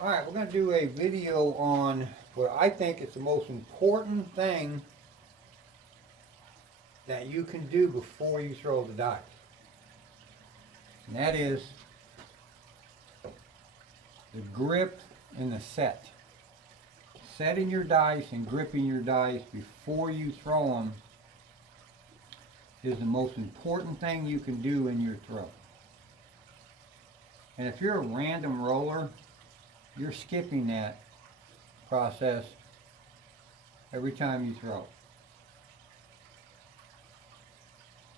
Alright, we're going to do a video on what I think is the most important thing that you can do before you throw the dice. And that is the grip and the set. Setting your dice and gripping your dice before you throw them is the most important thing you can do in your throw. And if you're a random roller, you're skipping that process every time you throw.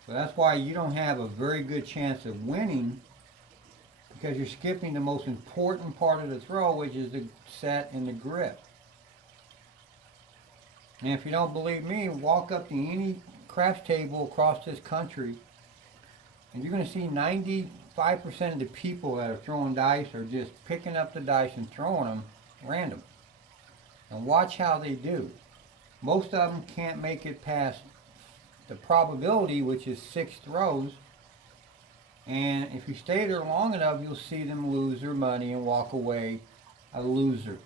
So that's why you don't have a very good chance of winning, because you're skipping the most important part of the throw, which is the set and the grip. And if you don't believe me, walk up to any craps table across this country and you're going to see 95% of the people that are throwing dice are just picking up the dice and throwing them random. And watch how they do. Most of them can't make it past the probability, which is 6 throws. And if you stay there long enough, you'll see them lose their money and walk away a loser.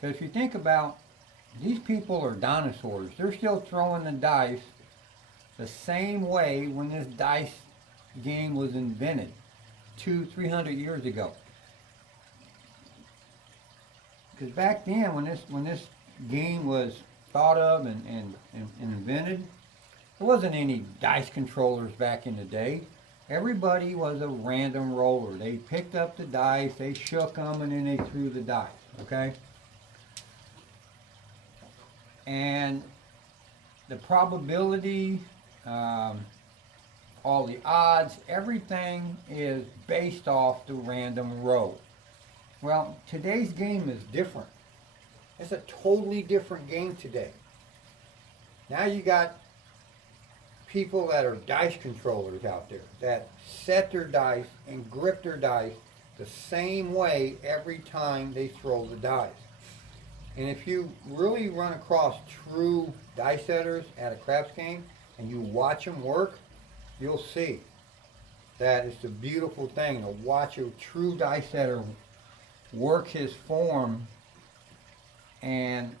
Because if you think about, these people are dinosaurs. They're still throwing the dice the same way when this dice game was invented 200-300 years ago. Because back then, when this game was thought of and invented, there wasn't any dice controllers back in the day. Everybody was a random roller. They picked up the dice, they shook them, and then they threw the dice. Okay? And the probability, all the odds, everything is based off the random roll. Well, today's game is different. It's a totally different game today. Now you got people that are dice controllers out there that set their dice and grip their dice the same way every time they throw the dice. And if you really run across true dice setters at a craps game and you watch them work, you'll see that it's a beautiful thing to watch a true dice setter work his form and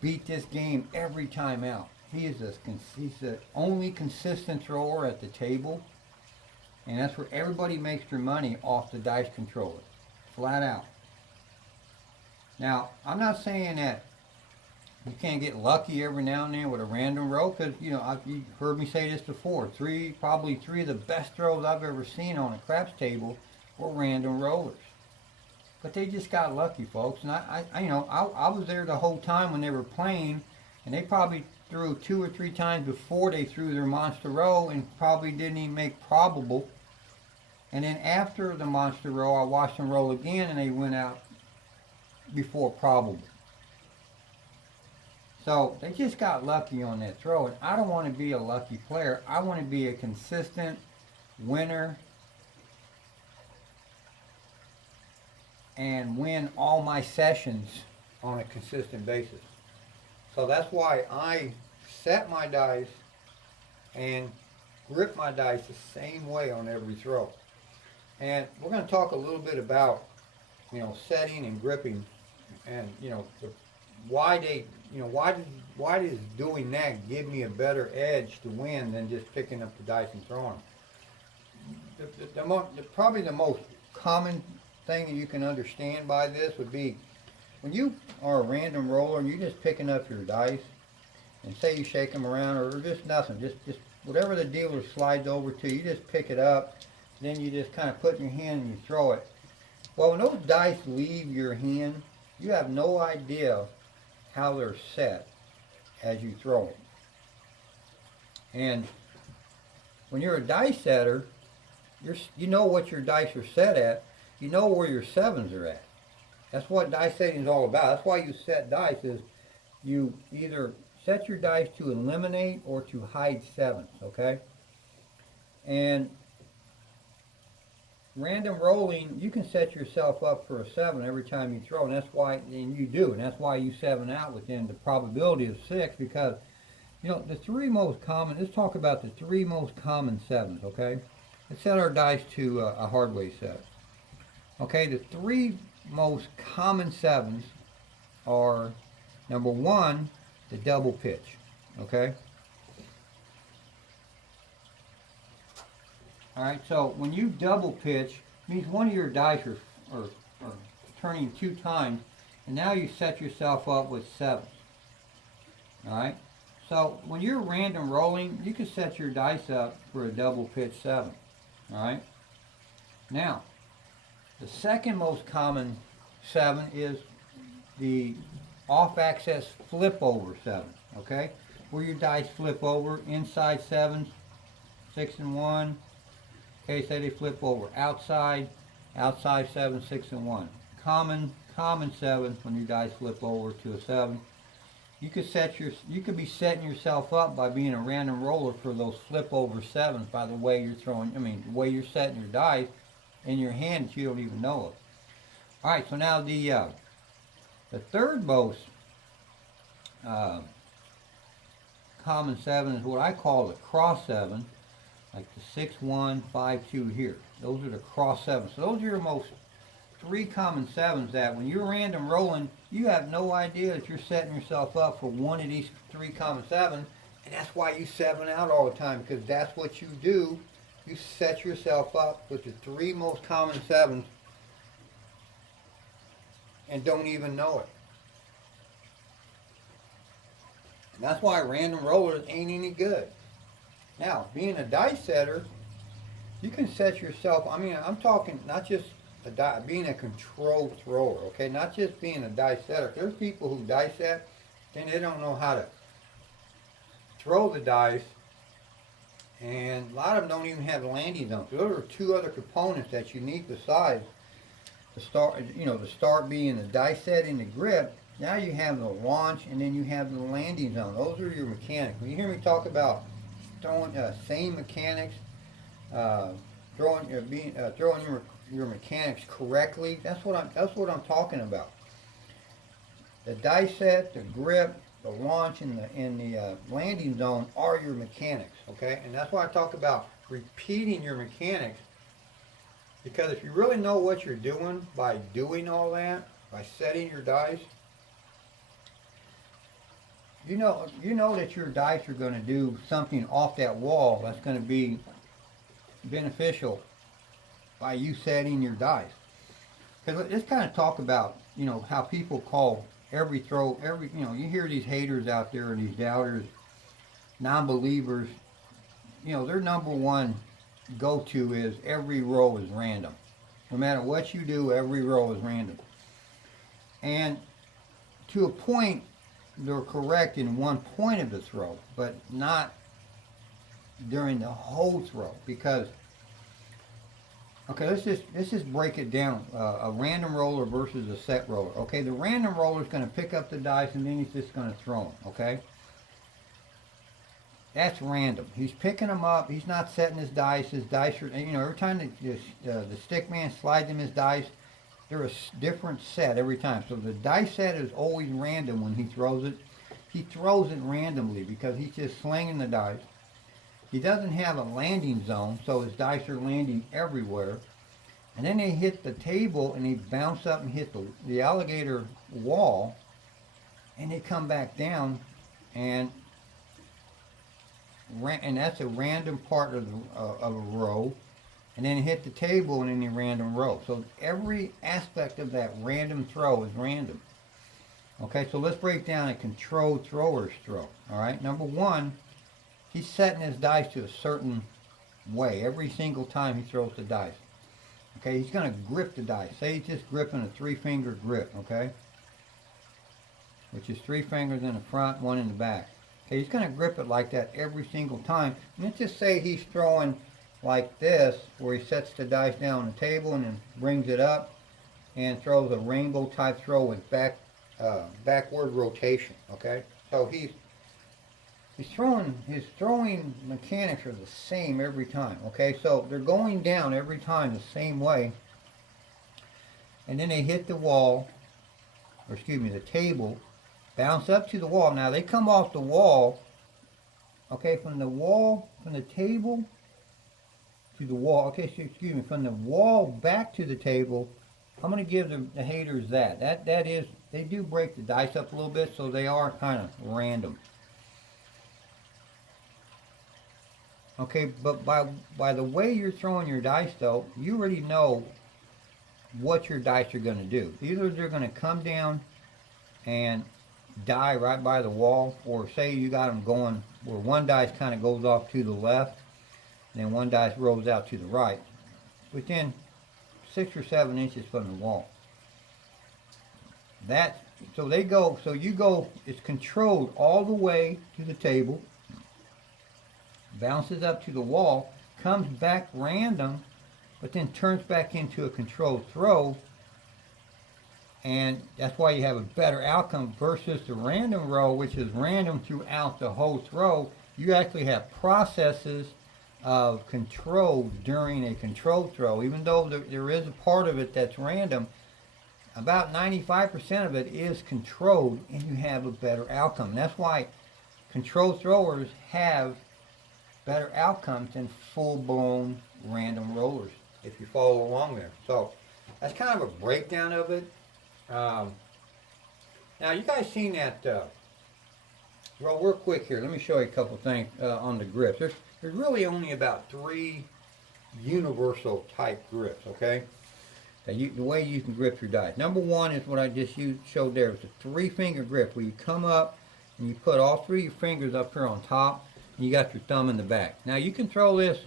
beat this game every time out. He's the only consistent thrower at the table, and that's where everybody makes their money off the dice controller, flat out. Now, I'm not saying that you can't get lucky every now and then with a random roll, because, you know, you've heard me say this before. Probably three of the best throws I've ever seen on a craps table were random rollers. But they just got lucky, folks. And I was there the whole time when they were playing, and they probably threw 2 or 3 times before they threw their monster roll and probably didn't even make probable. And then after the monster roll, I watched them roll again, and they went out before probable. So they just got lucky on that throw, and I don't want to be a lucky player. I want to be a consistent winner and win all my sessions on a consistent basis. So that's why I set my dice and grip my dice the same way on every throw. And we're going to talk a little bit about, setting and gripping, and why does doing that give me a better edge to win than just picking up the dice and throwing them. Probably the most common thing that you can understand by this would be when you are a random roller and you're just picking up your dice, and say you shake them around or just nothing, just whatever the dealer slides over to, you just pick it up, then you just kind of put it in your hand and you throw it. Well, when those dice leave your hand, you have no idea how they're set as you throw them. And when you're a dice setter, you know what your dice are set at. You know where your sevens are at. That's what dice setting is all about. That's why you set dice, is you either set your dice to eliminate or to hide sevens, okay? And random rolling, you can set yourself up for a 7 every time you throw, and that's why, and you do, and that's why you 7 out within the probability of 6, because, the 3 most common, let's talk about the 3 most common 7s, okay? Let's set our dice to a hard way set. Okay, the three most common sevens are, number one, the double pitch. Okay? Alright, so when you double pitch, it means one of your dice are turning 2 times, and now you set yourself up with sevens. Alright? So when you're random rolling, you can set your dice up for a double pitch 7. Alright? Now, the second most common 7 is the off-axis flip over 7. Okay? Where your dice flip over, inside 7s, 6 and 1. Okay, say they flip over. Outside 7, 6 and 1. Common 7 when your dice flip over to a 7. You could be setting yourself up by being a random roller for those flip over 7s by the way you're throwing, the way you're setting your dice in your hand that you don't even know of. Alright, so now the third most common 7 is what I call the cross 7, like the 6, 1, 5, 2 here. Those are the cross 7s. So those are your most 3 common 7s that when you're random rolling, you have no idea that you're setting yourself up for one of these 3 common 7s, and that's why you 7 out all the time, because that's what you do. You set yourself up with the 3 most common 7s and don't even know it. And that's why random rollers ain't any good. Now, being a dice setter, you can set yourself, I'm talking not just being a controlled thrower, okay? Not just being a dice setter. There's people who dice set, and they don't know how to throw the dice, and a lot of them don't even have landing zones. So those are 2 other components that you need besides the start being the dice set and the grip. Now you have the launch, and then you have the landing zone. Those are your mechanics. When you hear me talk about throwing same mechanics, throwing your mechanics correctly, that's what I'm talking about. The dice set, the grip, the launch, and the landing zone are your mechanics, okay? And that's why I talk about repeating your mechanics, because if you really know what you're doing by doing all that, by setting your dice, you know that your dice are going to do something off that wall that's going to be beneficial by you setting your dice. Because let's kind of talk about, how people call every throw, you hear these haters out there and these doubters, non-believers, their number one go-to is every roll is random. No matter what you do, every roll is random. And to a point, they're correct in one point of the throw, but not during the whole throw. Because, okay, let's just break it down. A random roller versus a set roller. Okay, the random roller is going to pick up the dice and then he's just going to throw them. Okay, that's random. He's picking them up. He's not setting his dice. His dice are, every time the stick man slides him his dice, they're a different set every time. So the dice set is always random when he throws it. He throws it randomly because he's just slinging the dice. He doesn't have a landing zone, so his dice are landing everywhere. And then they hit the table and they bounce up and hit the alligator wall, and they come back down, and that's a random part of a row. And then hit the table and then the random row. So every aspect of that random throw is random. Okay, so let's break down a controlled thrower's throw. Alright, number one, he's setting his dice to a certain way every single time he throws the dice. Okay, he's going to grip the dice. Say he's just gripping a 3-finger grip, okay? Which is 3 fingers in the front, 1 in the back. Okay, he's going to grip it like that every single time. And let's just say he's throwing like this, where he sets the dice down on the table and then brings it up and throws a rainbow type throw with backward rotation. Okay, so his throwing mechanics are the same every time. Okay, so they're going down every time the same way, and then they hit the wall, or excuse me, the table, bounce up to the wall. Now they come off the wall. Okay, from the table to the wall, okay, so excuse me, from the wall back to the table, I'm going to give the haters that. That is, they do break the dice up a little bit, so they are kind of random. Okay, but by the way you're throwing your dice, though, you already know what your dice are going to do. Either they're going to come down and die right by the wall, or say you got them going where one dice kind of goes off to the left, and then one dice rolls out to the right, within 6 or 7 inches from the wall. So you go, it's controlled all the way to the table, bounces up to the wall, comes back random, but then turns back into a controlled throw, and that's why you have a better outcome versus the random row, which is random throughout the whole throw. You actually have processes of control during a controlled throw. Even though there is a part of it that's random, about 95% of it is controlled, and you have a better outcome. And that's why controlled throwers have better outcomes than full-blown random rollers, if you follow along there. So that's kind of a breakdown of it. Now you guys seen that, well, real quick here, let me show you a couple things on the grips. There's really only about 3 universal type grips, okay? The way you can grip your dice. Number one is what I just showed there. It's a 3-finger grip where you come up and you put all 3 of your fingers up here on top, and you got your thumb in the back. Now you can throw this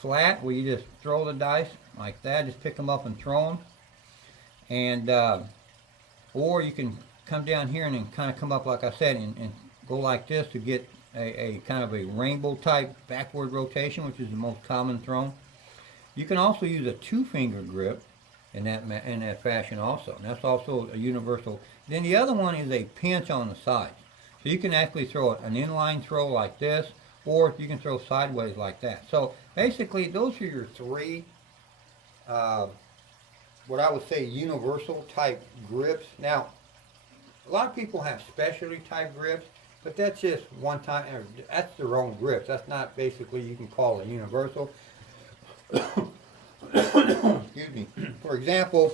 flat, where you just throw the dice like that, just pick them up and throw them. And or you can come down here and then kind of come up, like I said, and go like this to get a kind of a rainbow type backward rotation, which is the most common thrown. You can also use a 2-finger grip in that fashion also, and that's also a universal. Then the other one is a pinch on the sides. So you can actually throw an inline throw like this, or you can throw sideways like that. So basically those are your 3 what I would say universal type grips. Now, a lot of people have specialty type grips, but that's just one time, that's their own grips. That's not basically, you can call it universal. Excuse me. For example,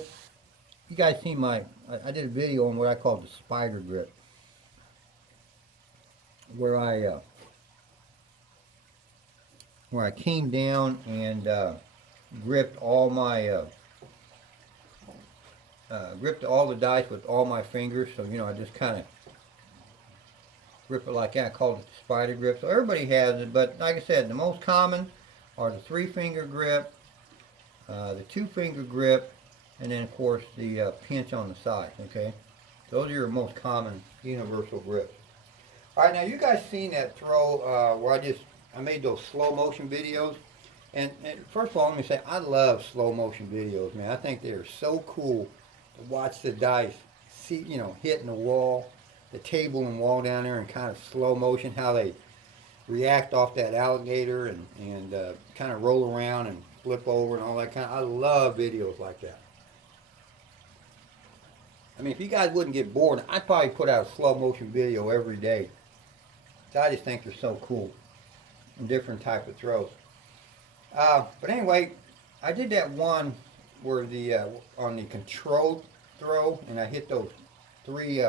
you guys seen I did a video on what I call the spider grip, where I came down and gripped all my gripped all the dice with all my fingers. So I just kind of grip it like that. I called it the spider grip. So everybody has it, but like I said, the most common are the 3-finger grip, the 2-finger grip, and then of course the pinch on the side. Okay, those are your most common universal grips. All right, now you guys seen that throw where I made those slow motion videos. And first of all, let me say, I love slow motion videos, man. I think they are so cool to watch the dice, see, hitting the wall, the table and wall down there in kind of slow motion, how they react off that alligator and kind of roll around and flip over and all that kind of. I love videos like that. I mean, if you guys wouldn't get bored, I'd probably put out a slow motion video every day. I just think they're so cool and different type of throws. But anyway, I did that one where on the controlled throw, and I hit those 3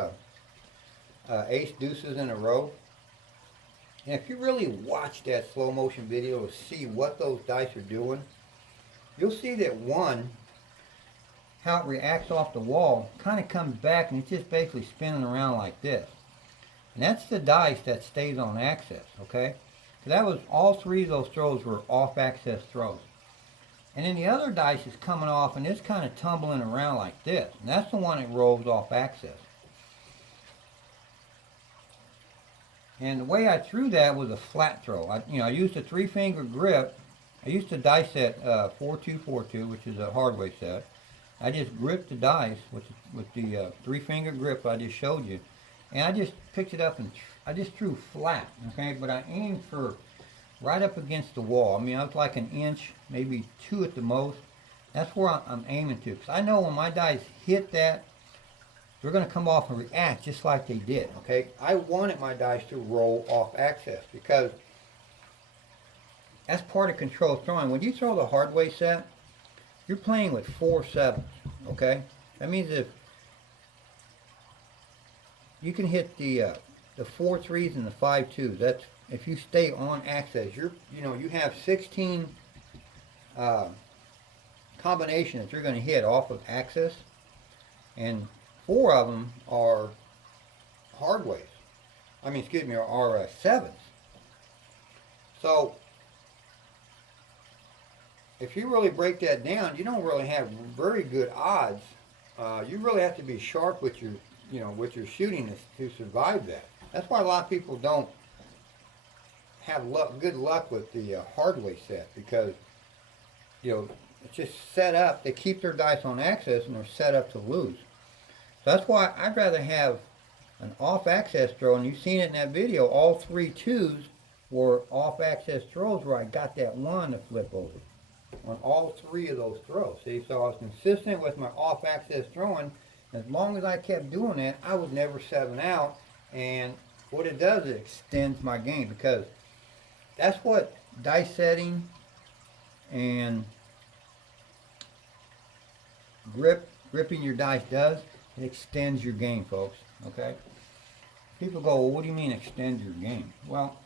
ace deuces in a row. And if you really watch that slow motion video to see what those dice are doing, you'll see that one, how it reacts off the wall, kind of comes back and it's just basically spinning around like this. And that's the dice that stays on axis, okay? So that was, all 3 of those throws were off-axis throws. And then the other dice is coming off and it's kind of tumbling around like this. And that's the one that rolls off axis. And the way I threw that was a flat throw. I used a 3-finger grip. I used a dice set 4242, which is a hardware set. I just gripped the dice with the 3-finger grip I just showed you. And I just picked it up and I just threw flat, okay? But I aimed for right up against the wall. I mean, I was like an inch, maybe 2 at the most. That's where I'm aiming to. Because I know when my dice hit that, they're going to come off and react just like they did, okay? I wanted my dice to roll off axis because That's part of controlled throwing. When you throw the hard way set, you're playing with 4 sevens, okay? That means if you can hit the 4 threes and the 5 twos. That's if you stay on access. You have 16 combinations that you're going to hit off of access, and 4 of them are hard ways. I mean, excuse me, are sevens. So if you really break that down, you don't really have very good odds. You really have to be sharp with your shooting to survive that. That's why a lot of people don't have good luck with the hard way set, because it's just set up. They keep their dice on access and they're set up to lose. So that's why I'd rather have an off access throw, and you've seen it in that video. All 3 twos were off access throws where I got that 1 to flip over on all 3 of those throws. See, so I was consistent with my off access throwing. As long as I kept doing that, I was never 7 out. And what it does, it extends my game, because that's what dice setting and gripping your dice does. It extends your game, folks. Okay. People go, well, what do you mean extend your game? Well,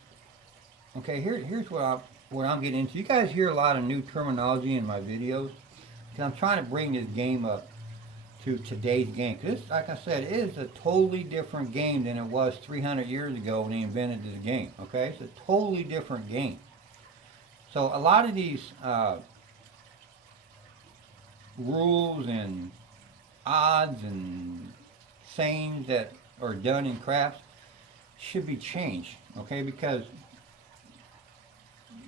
okay, here's what I'm getting into. You guys hear a lot of new terminology in my videos, because I'm trying to bring this game up to today's game. Because, like I said, it is a totally different game than it was 300 years ago when they invented this game. Okay, it's a totally different game. So a lot of these rules and odds and sayings that are done in craps should be changed. Okay, because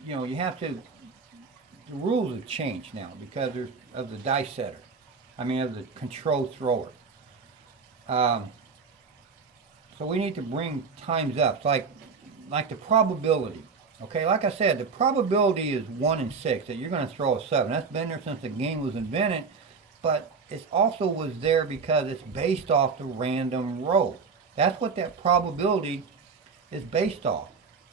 you have to. The rules have changed now because of the dice setter. I mean, of the control thrower. So we need to bring times up. It's like the probability. Okay, like I said, the probability is 1 in 6 that you're going to throw a 7. That's been there since the game was invented, but it also was there because it's based off the random roll. That's what that probability is based off.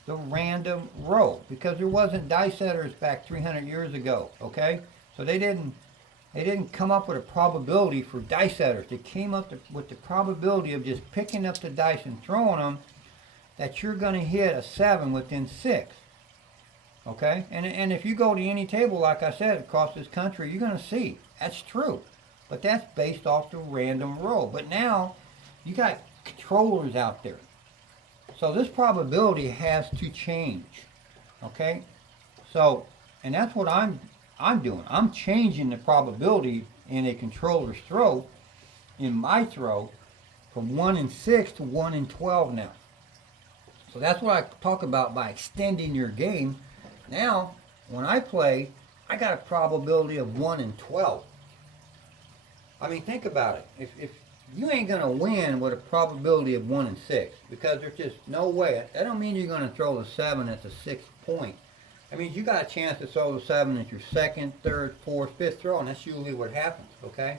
The random roll. Because there wasn't dice setters back 300 years ago. Okay, so they didn't come up with a probability for dice setters. They came up with the probability of just picking up the dice and throwing them, that you're going to hit a 7 within 6. Okay? And if you go to any table, like I said, across this country, you're going to see. That's true. But that's based off the random roll. But now, you got controllers out there. So this probability has to change. Okay? So, and that's what I'm doing. I'm changing the probability in a controller's throw, in my throw, from 1 in 6 to 1 in 12 now. So that's what I talk about by extending your game. Now, when I play, I got a probability of 1 in 12. I mean, think about it. If you ain't going to win with a probability of 1 in 6, because there's just no way. That don't mean you're going to throw the 7 at the 6th point. I mean, you got a chance to throw the 7 at your 2nd, 3rd, 4th, 5th throw, and that's usually what happens, okay?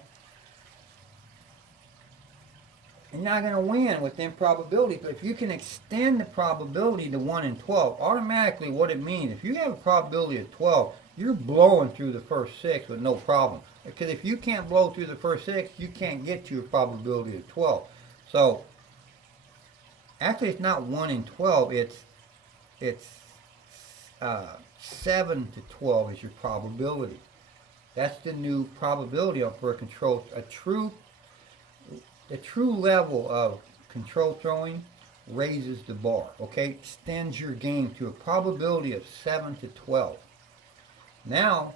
You're not going to win with them probabilities, but if you can extend the probability to 1 in 12, automatically what it means, if you have a probability of 12, you're blowing through the first 6 with no problem. Because if you can't blow through the first 6, you can't get to your probability of 12. So, actually it's not 1 in 12, it's 7 to 12 is your probability. That's the new probability for a control. The true level of control throwing raises the bar. Okay, extends your game to a probability of 7 to 12. Now,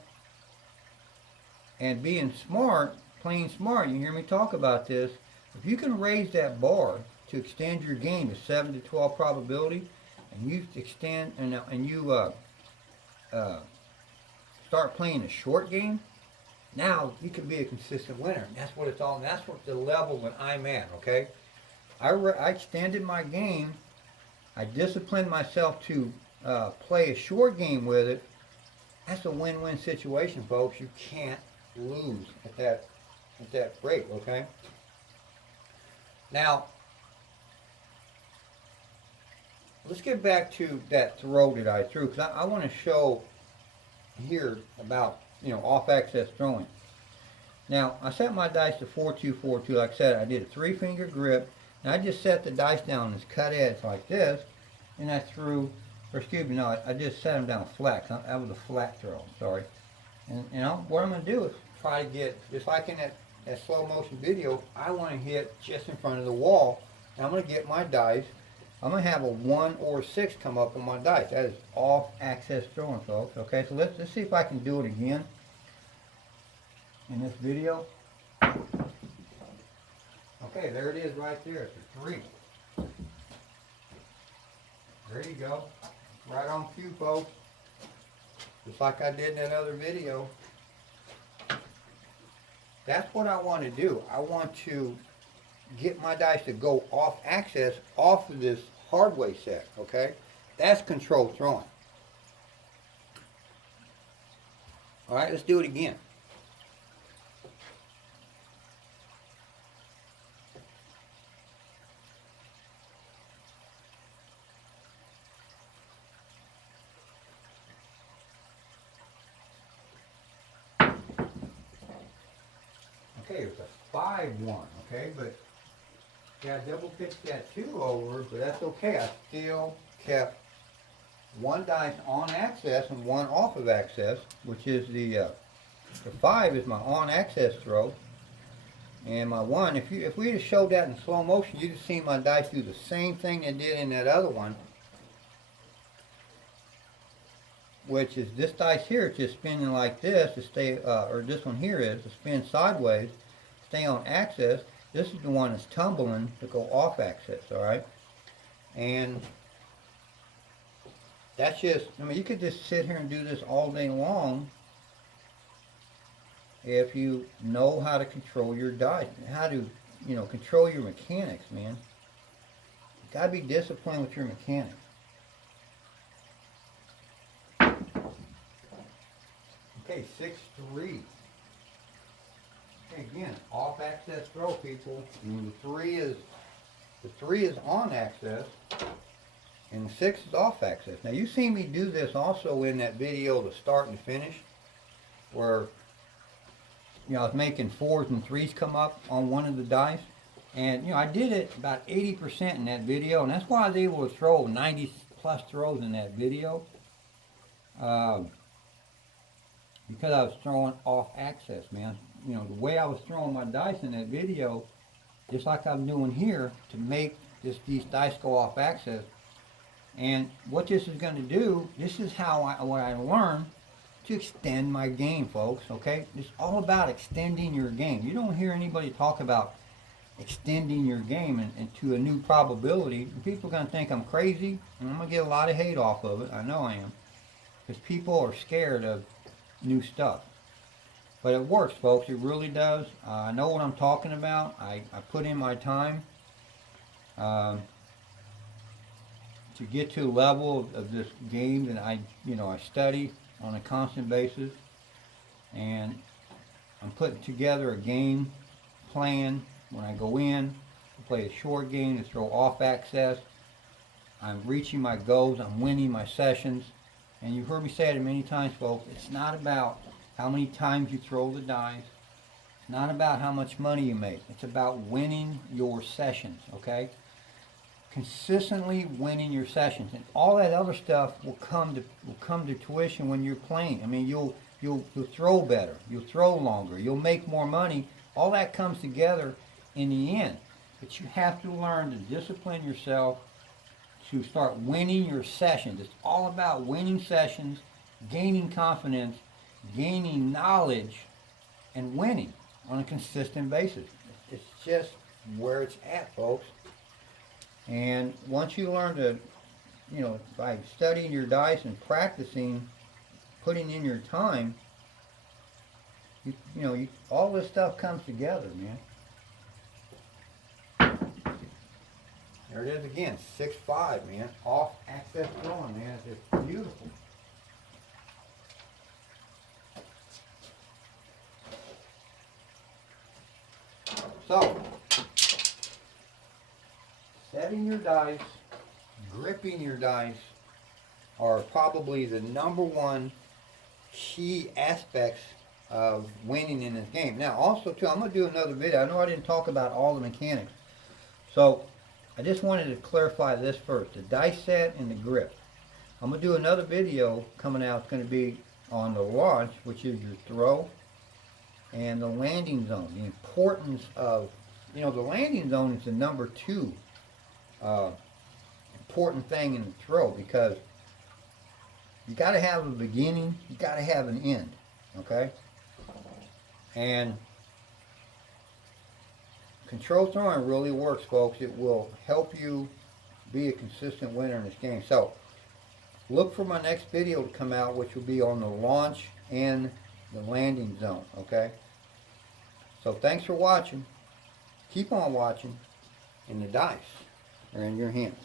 and being smart, playing smart, you hear me talk about this. If you can raise that bar to extend your game to 7 to 12 probability, and you extend and you start playing a short game, now you can be a consistent winner. And that's what it's all. That's what the level that I'm at. Okay, I extended my game. I disciplined myself to play a short game with it. That's a win-win situation, folks. You can't lose at that rate. Okay. Now, let's get back to that throw that I threw, because I want to show here about, off access throwing. Now, I set my dice to 4-2-4-2. Like I said, I did a 3-finger grip. And I just set the dice down on this cut edge like this. And I threw, or excuse me, no, I just set them down flat. That was a flat throw, sorry. And what I'm going to do is try to get, just like in that slow motion video, I want to hit just in front of the wall. And I'm going to get my dice. I'm going to have a 1 or a 6 come up on my dice. That is off access throwing, folks. Okay, so let's see if I can do it again in this video. Okay, there it is right there. It's a 3. There you go. Right on cue, folks. Just like I did in that other video. That's what I want to do. I want to get my dice to go off access off of this hardway set, okay? That's controlled throwing. All right, let's do it again. Okay, it's a 5-1, okay, but yeah, I double pitched that 2 over, but that's okay. I still kept one dice on access and one off of access, which is the 5 is my on access throw, and my 1. If we had showed that in slow motion, you'd have seen my dice do the same thing they did in that other one, which is this dice here. It's just spinning like this to stay, or this one here is to spin sideways, stay on access. This is the one that's tumbling to go off access, all right? And that's just, I mean, you could just sit here and do this all day long if you know how to control your dice, how to, control your mechanics, man. You gotta be disciplined with your mechanics. Okay, 6-3. Okay, again, off access throw, people. And the 3 is on access, and the 6 is off access. Now you see me do this also in that video, the start and finish, where I was making 4s and 3s come up on one of the dice, and I did it about 80% in that video, and that's why I was able to throw 90 plus throws in that video. Because I was throwing off access, man. The way I was throwing my dice in that video, just like I'm doing here, to make these dice go off access. And what this is going to do, this is what I learned to extend my game, folks, okay? It's all about extending your game. You don't hear anybody talk about extending your game into a new probability. And people are going to think I'm crazy, and I'm going to get a lot of hate off of it. I know I am. Because people are scared of new stuff. But it works, folks. It really does. I know what I'm talking about. I put in my time to get to a level of this game that I study on a constant basis. And I'm putting together a game plan when I go in to play a short game to throw off access. I'm reaching my goals. I'm winning my sessions. And you've heard me say it many times, folks. It's not about how many times you throw the dice. It's not about how much money you make. It's about winning your sessions, okay? Consistently winning your sessions, and all that other stuff will come to tuition when you're playing. I mean, you'll throw better. You'll throw longer. You'll make more money. All that comes together in the end. But you have to learn to discipline yourself to start winning your sessions. It's all about winning sessions, gaining confidence, gaining knowledge, and winning on a consistent basis. It's just where it's at, folks. And once you learn to, by studying your dice and practicing, putting in your time, all this stuff comes together, man. There it is again, 6-5, man. Off access throwing, man. It's just beautiful. So, setting your dice, gripping your dice are probably the number one key aspects of winning in this game. Now, also too, I'm going to do another video. I know I didn't talk about all the mechanics. So, I just wanted to clarify this first. The dice set and the grip. I'm going to do another video coming out. It's going to be on the launch, which is your throw, and the landing zone. The importance of, the landing zone is the number 2 important thing in the throw, because you got to have a beginning, you got to have an end, okay? And control throwing really works, folks. It will help you be a consistent winner in this game. So, look for my next video to come out, which will be on the launch and the landing zone, okay? So, thanks for watching. Keep on watching, and the dice are in your hands.